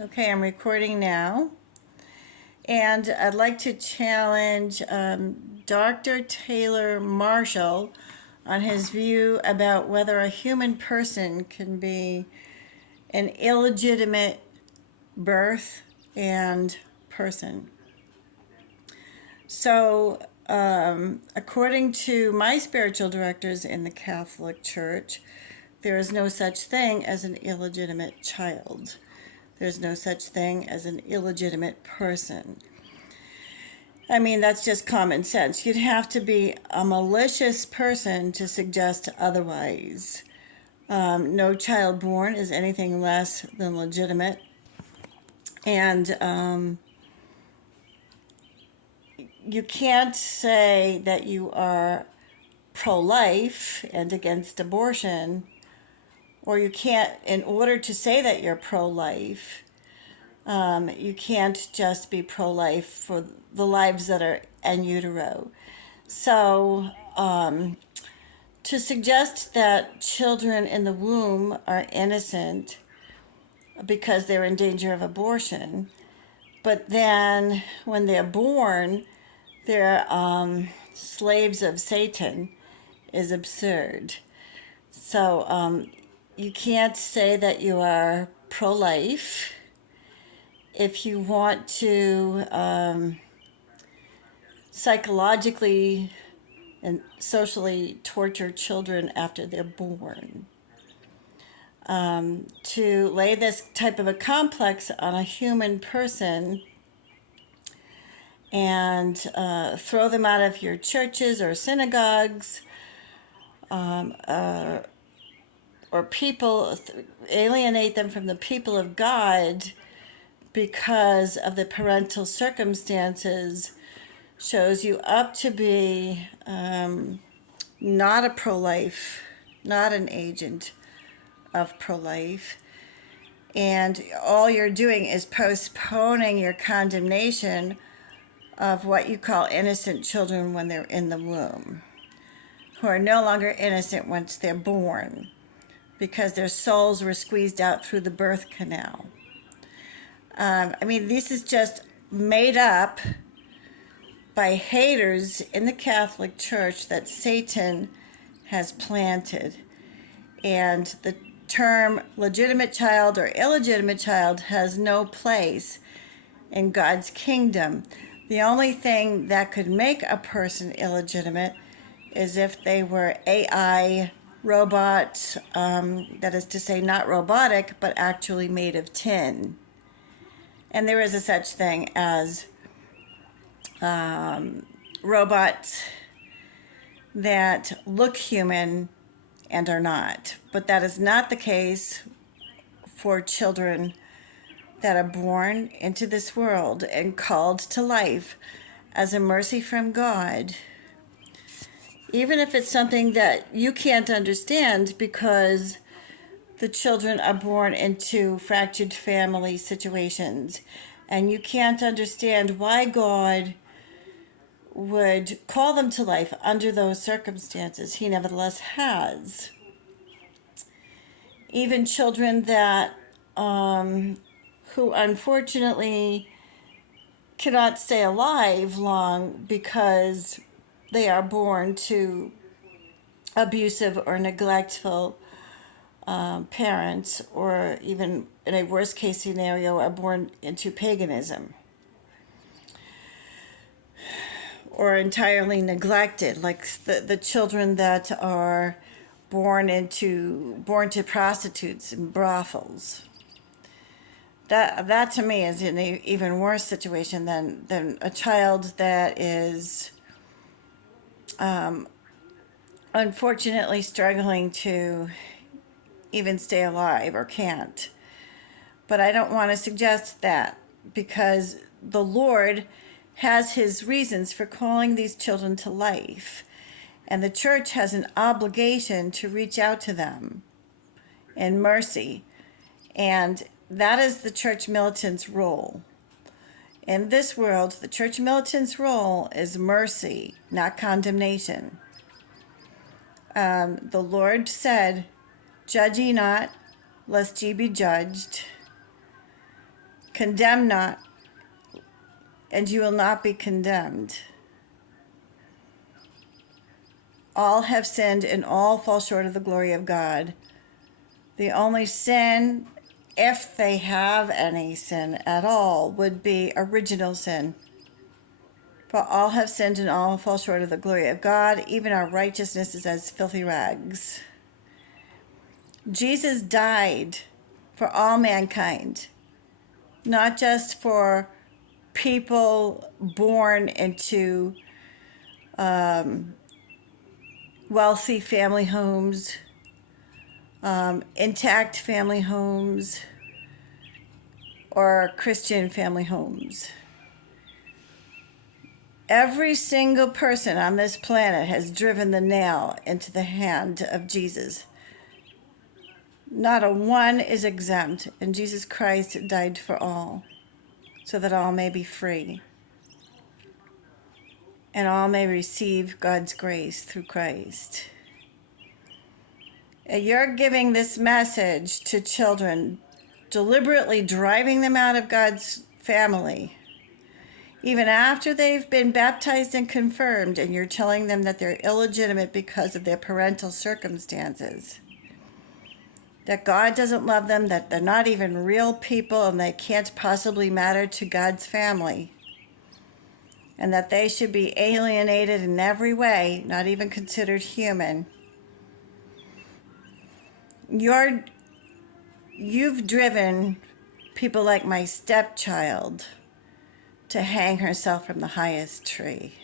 Okay, I'm recording now. And I'd like to challenge Dr. Taylor Marshall on his view about whether a human person can be an illegitimate birth and person. So, according to my spiritual directors in the Catholic Church, there is no such thing as an illegitimate child. There's no such thing as an illegitimate person. I mean, that's just common sense. You'd have to be a malicious person to suggest otherwise. No child born is anything less than legitimate. And you can't say that you are pro-life and against abortion, or you can't, in order to say that you're pro-life, you can't just be pro-life for the lives that are in utero. So, to suggest that children in the womb are innocent because they're in danger of abortion, but then when they're born, they're slaves of Satan, is absurd. So, you can't say that you are pro-life if you want to psychologically and socially torture children after they're born. To lay this type of a complex on a human person and throw them out of your churches or synagogues, or people, alienate them from the people of God because of the parental circumstances, shows you up to be not a pro-life, not an agent of pro-life. And all you're doing is postponing your condemnation of what you call innocent children when they're in the womb, who are no longer innocent once they're born because their souls were squeezed out through the birth canal. I mean, this is just made up by haters in the Catholic Church that Satan has planted. And the term legitimate child or illegitimate child has no place in God's kingdom. The only thing that could make a person illegitimate is if they were AI robots, that is to say, not robotic, but actually made of tin. And there is a such thing as robots that look human and are not. But that is not the case for children that are born into this world and called to life as a mercy from God. Even if it's something that you can't understand because the children are born into fractured family situations, and you can't understand why God would call them to life under those circumstances. He nevertheless has. Even children that who unfortunately cannot stay alive long because they are born to abusive or neglectful parents, or even in a worst case scenario are born into paganism or entirely neglected, like the children that are born to prostitutes and brothels. That to me is an even worse situation than a child that is unfortunately struggling to even stay alive or can't. But I don't want to suggest that, because the Lord has his reasons for calling these children to life, and the church has an obligation to reach out to them in mercy, and that is the church militant's role. In this world, the church militant's role is mercy, not condemnation. The Lord said, "Judge ye not, lest ye be judged." Condemn not, and you will not be condemned. All have sinned and all fall short of the glory of God. The only sin, if they have any sin at all, would be original sin. For all have sinned and all fall short of the glory of God. Even our righteousness is as filthy rags. Jesus died for all mankind, not just for people born into wealthy family homes, intact family homes, or Christian family homes. Every single person on this planet has driven the nail into the hand of Jesus. Not a one is exempt, and Jesus Christ died for all, so that all may be free, and all may receive God's grace through Christ. And you're giving this message to children, deliberately driving them out of God's family, even after they've been baptized and confirmed, and you're telling them that they're illegitimate because of their parental circumstances. That God doesn't love them, that they're not even real people, and they can't possibly matter to God's family. And that they should be alienated in every way, not even considered human. You've driven people like my stepchild to hang herself from the highest tree.